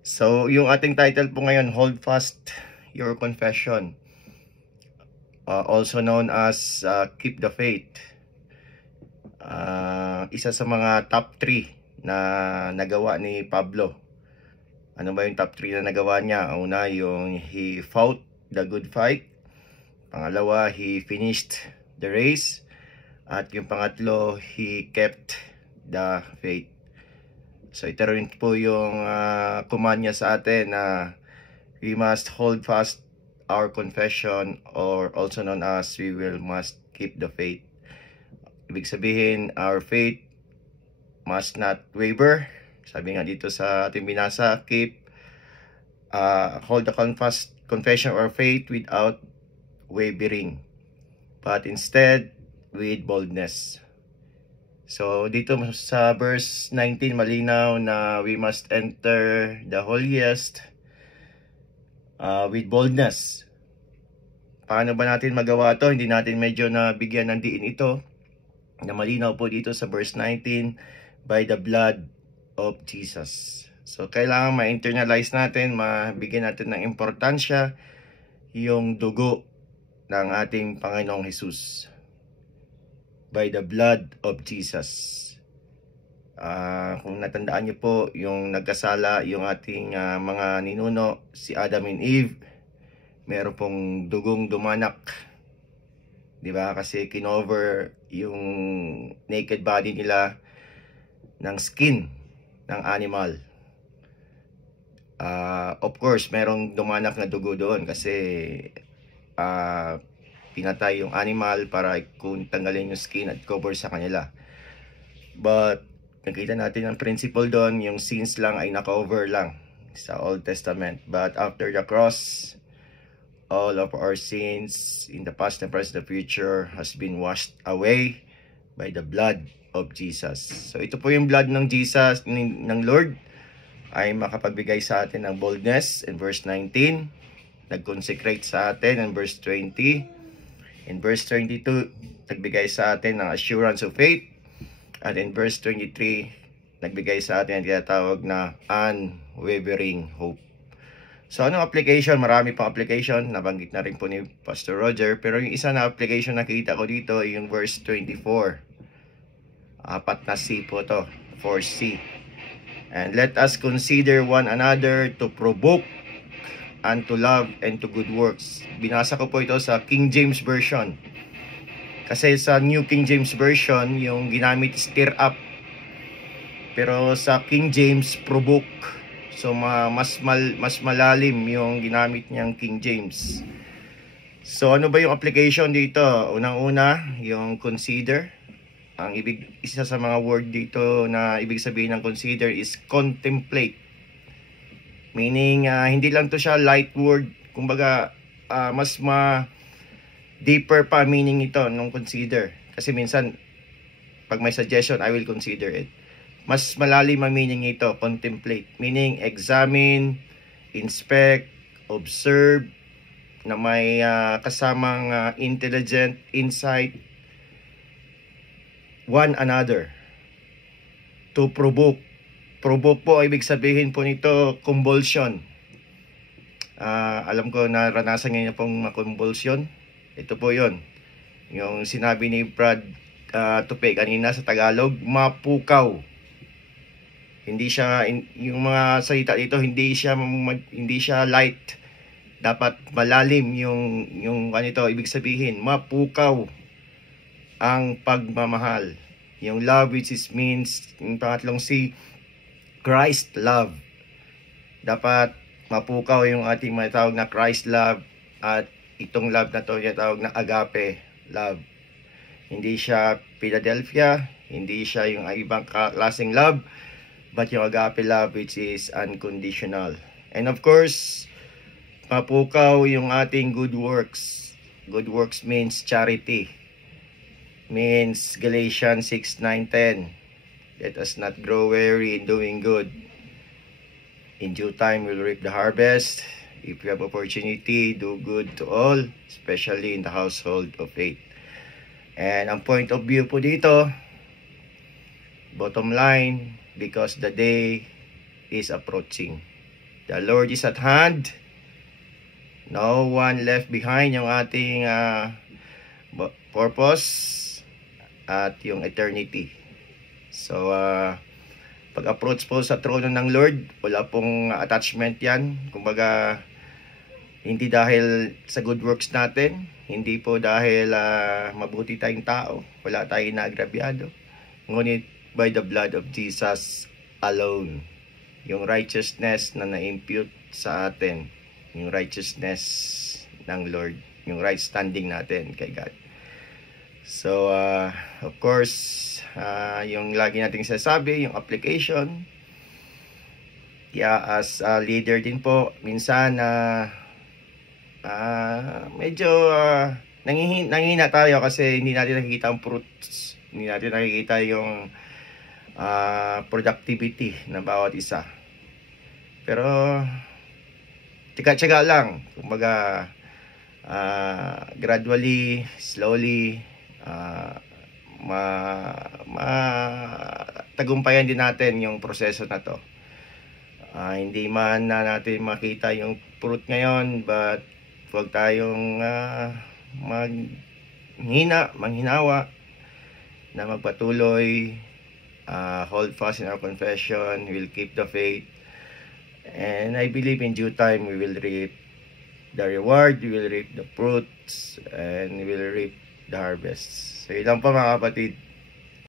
So, yung ating title po ngayon, Hold Fast Your Confession. Also known as Keep the Faith. Isa sa mga top 3 na nagawa ni Pablo. Ano ba yung top 3 na nagawa niya? Una, yung he fought the good fight. Pangalawa, he finished the race. At yung pangatlo, he kept the faith. So ito rin po yung command niya sa atin na we must hold fast our confession, or also known as we must keep the faith. Ibig sabihin, our faith must not waver. Sabi nga dito sa ating binasa, hold the confession or faith without wavering, but instead with boldness. So dito sa verse 19, malinaw na we must enter the holiest with boldness. Paano ba natin magawa to? Hindi natin medyo nabigyan ng diin ito, na malinaw po dito sa verse 19, by the blood of Jesus. So kailangan ma-internalize natin, mabigyan natin ng importansya yung dugo ng ating Panginoong Jesus. By the blood of Jesus. Kung natandaan niyo po, yung nagkasala yung ating mga ninuno, si Adam and Eve, meron pong dugong dumanak, di ba? Kasi kinover yung naked body nila ng skin ng animal. Of course, merong dumanak na dugo doon kasi pinatay yung animal para kung tanggalin yung skin at cover sa kanila. But nakita natin ang principle doon, yung sins lang ay na-cover lang sa Old Testament. But after the cross, all of our sins in the past, the present, the future has been washed away by the blood of Jesus. So ito po yung blood ng Jesus, ng Lord, ay makapagbigay sa atin ng boldness in verse 19, nag-consecrate sa atin in verse 20, in verse 22, nagbigay sa atin ng assurance of faith. At in verse 23, nagbigay sa atin ang tinatawag na unwavering hope. So anong application? Marami pang application. Nabanggit na rin po ni Pastor Roger. Pero yung isa na application nakita ko dito ay yung verse 24. Apat na C po to. 4C. And let us consider one another to provoke and to love and to good works. Binasa ko po ito sa King James Version. Kasi sa New King James Version, yung ginamit stir up. Pero sa King James, provoke. So mas malalim yung ginamit niyang King James. So ano ba yung application dito? Unang-una, yung consider. Isa sa mga word dito na ibig sabihin ng consider is contemplate. Meaning, hindi lang to siya light word. Kumbaga, mas deeper pa meaning ito nung consider. Kasi minsan, pag may suggestion, I will consider it. Mas malalim ang meaning ito, contemplate. Meaning, examine, inspect, observe, na may kasamang intelligent insight, one another. To provoke. Provoke po, ibig sabihin po nito, convulsion. Alam ko naranasan niyo pong convulsion. Ito po yon. Yung sinabi ni Brad Tupe kanina sa Tagalog, mapukaw. Hindi siya, yung mga salita dito, hindi siya light. Dapat malalim yung ganito, ibig sabihin, mapukaw ang pagmamahal. Yung love, which is means, yung pangatlong C, Christ love. Dapat mapukaw yung ating matawag na Christ love, at itong love na to tawag na agape love. Hindi siya Philadelphia, hindi siya yung ibang klaseng love, but yung agape love, which is unconditional. And of course, mapukaw yung ating good works. Good works means charity. Means Galatians 6:9-10. Let us not grow weary in doing good. In due time, we'll reap the harvest. If you have opportunity, do good to all, especially in the household of faith. And ang point of view po dito, bottom line, because the day is approaching. The Lord is at hand. No one left behind yung ating purpose at yung eternity. So, pag-approach po sa trono ng Lord, wala pong attachment yan. Kumbaga, hindi dahil sa good works natin, hindi po dahil mabuti tayong tao, wala tayong naagrabyado. Ngunit by the blood of Jesus alone. Yung righteousness na na-impute sa atin, yung righteousness ng Lord, yung right standing natin kay God. So, of course, yung lagi nating sinasabi, yung application. As a leader din po, minsan medyo nanghihina tayo kasi hindi natin nakikita ang fruits. Hindi natin nakikita yung productivity ng bawat isa. Pero, tsaga-tsaga lang. Kumbaga, gradually, slowly, tagumpayan din natin yung proseso na to. Hindi man na natin makita yung fruit ngayon, but huwag tayong manghinawa na magpatuloy, hold fast in our confession, we'll keep the faith, and I believe in due time we will reap the reward, we will reap the fruits, and we will reap the harvest. So yun lang po mga kapatid.